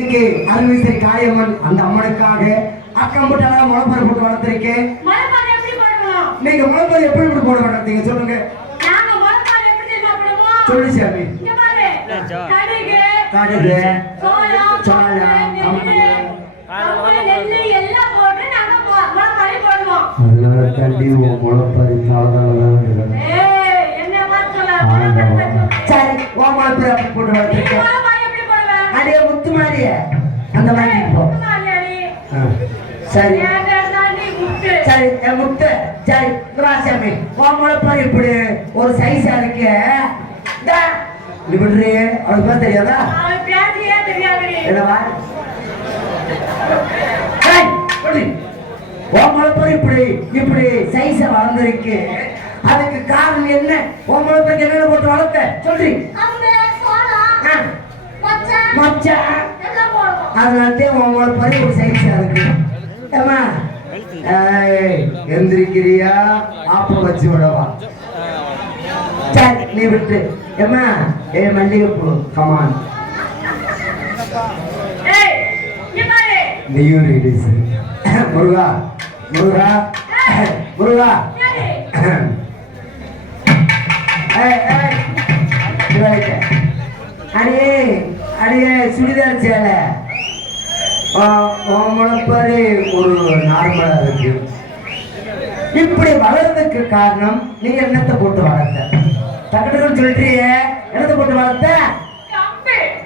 இன்னைக்கு அருள்விசை காயம்மன் அந்த அம்மனுக்காக அக்கம்பட்டால முளைப்பாறை போட்டு வளர்த்திருக்கேன். முளைப்பாரி எப்படி போடணும்? நீங்க முளைப்பாறை எப்படி இப்படி போட வளர்த்தீங்க சொல்லுங்க? சொல்லு சாமி. இங்க பாரு. கடுகு, சோளம், எல்லாம் போட்டு முளைப்பாறை சரி ஓ முளைப்பாறை போட்டு வளர்த்திருக்கேன்? அடியே முத்து மாதிரிய அந்த மாதிரி சரி. சரி முத்து. சரி ராசாமி உன் முளைப்பாறை இப்படி ஒரு சைஸா இருக்கு. விடுறீ. அவளுக்கு பேர் தெரியாதா. என்னவா. உன் முளைப்பாறை இப்படி இப்படி சைஸா வளர்ந்துருக்கு. அதுக்கு காரணம் என்ன? உன் முளைப்பாறைக்கு என்னென்ன போட்டு வளர்த்த? சொல்றீ கம்பு, சோளம், ஆ, மொச்சை, மச்சான் எல்லாம் போடுவோம். அதனால உங்களோட ஒரு சைஸா இருக்கு. ஏமா எந்திரிக்கிறியா? ஆப்பம் வச்சு விடவா. சரி நீ விட்டு. ஏமா ஏ மல்லிகைப்பூ கமான். நீயும் ரெடிஸ் முருகா முருகா. அடியே சுடிதார் சேலை. முளைப்பாரு ஒரு நார்மலா இருக்கு. இப்படி வளர்றதுக்கு காரணம் நீங்க என்னத்தை போட்டு வளர்த்த? டக்குன்னு சொல்லிட்டியே என்னத்தை போட்டு வளர்த்த?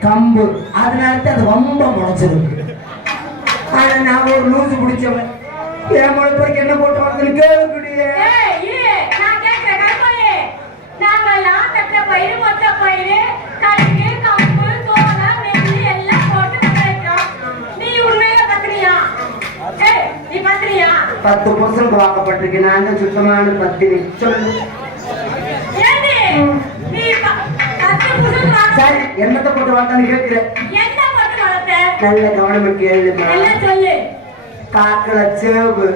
கம்பு. அதனால தான் அது ரொம்ப முளைச்சிருக்கு. ஆனா நான் ஒரு லூசு பிடிச்சவன். என் முளைப்பாருக்கு என்ன போட்டு வளர்த்துன்னு கேளுக்குடியே. ஏய், இரு, நான் கேட்கிறேன், கருப்பாயி. பத்து பர்சன்ட் வாங்கப்பட்டிருக்கு நான் சுத்தமான பத்தினி. சொல்லு. சரி என்னத்தை போட்டு வளர்த்தான்னு கேட்கிறேன்? நல்ல கவனமா சொல்லு. காக்கல சேவு.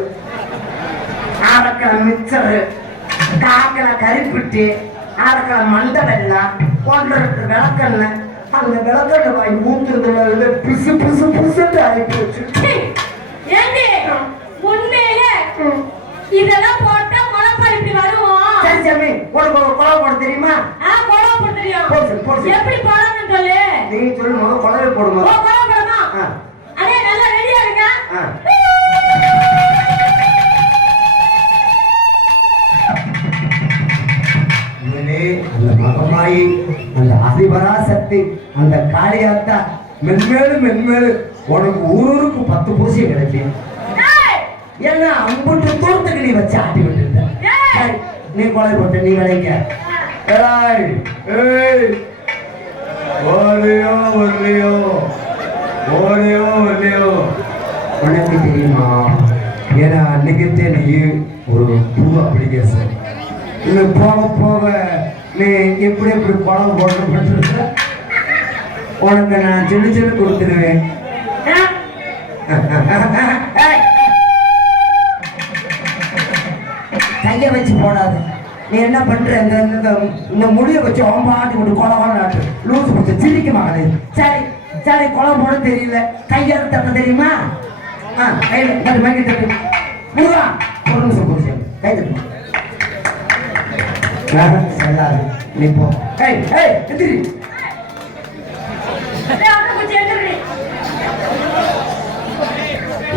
ஆரக்கல மிச்சரு. காக்கல கறிப்பிட்டி. ஆரக்கல மண்டை வெள்ளம் ஒன்றரை லிட்டர் விளக்கெண்ணெய் அந்த விளக்கெண்ணெய் வாங்கி ஊத்துறதுல பிசு பிசு பிசுட்டு ஆகி போச்சு இதெல்லாம் போட்டா முளைப்பாரி இப்படி வருவோம் சரி சாமி உனக்கு ஒரு போட தெரியுமா ஆ, குழம்பு போட தெரியும். போடு. எப்படி போடணும்னு சொல்லு. நீ சொல்லு முதல் குழம்பு ஓ, போடுமா குழம்பு போடணுமா? ஆ. அடே, நல்லா ரெடியா இருங்க. அந்த மகமாயி அந்த அதிபராசக்தி அந்த காளியாத்தா மென்மேலும் மென்மேலும் உனக்கு ஊருக்கு பத்து பூசிய கிடைக்கும் ஏன்னா அம்புட்டு தூரத்துக்கு நீ வச்சு ஆட்டி. சரி, நீ கொலை போட்டு நீ விளைக்க ஓடியோ வரலையோ? ஓடியோ வரலையோ? உனக்கு தெரியுமா? ஏன்னா அன்னைக்குத்தே நீ ஒரு பூ அப்ளிகேஷன் இன்னும் போக போக நீ எப்படி எப்படி பணம் போட்டு உனக்கு நான் சின்ன சின்ன கொடுத்துருவேன். கைய வச்சு போடாது. நீ என்ன பண்ற? இந்த இந்த இந்த முடிய வச்சு அவன் பாட்டு விட்டு கொலை கொலை நாட்டு. லூசு பிடிச்ச சிரிக்க மகனே சரி சரி கொலை போட தெரியல. கையால் தட்ட தெரியுமா? ஆ கையில் மாதிரி வாங்கி தட்டு. முருகா ஒரு நிமிஷம் புரிச்சு கை தட்டு. செல்லாது. நீ போ. ஏய் ஏய் எந்திரி.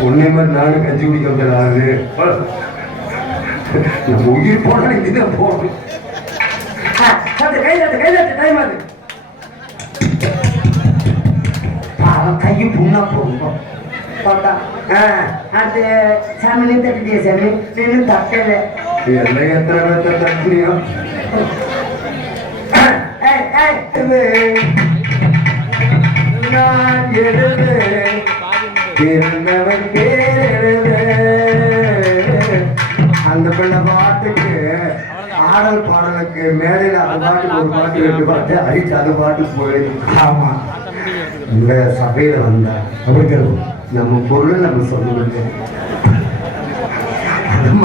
உன்னை மாதிரி நானும் கஞ்சி குடிக்க முடியாது உயிர் போனா ஆகுது அவன் கையும் புண்ணா போகும் அது சாமி நீ தட்டிட்டிய சாமி நின்று தட்டல எல்லாம் எத்தனை தட்டினியோ இது நான் எழுது பிறந்தவன் பேரெழுது ஆடல் பாடலுக்கு மேடையில் அந்த பாட்டுக்கு ஒரு பாட்டு ரெண்டு பாட்டு அடிச்சு அந்த பாட்டுக்கு போயிடுது ஆமா. இந்த சபையில வந்தா அப்படி நம்ம பொருள் நம்ம சொல்லணும்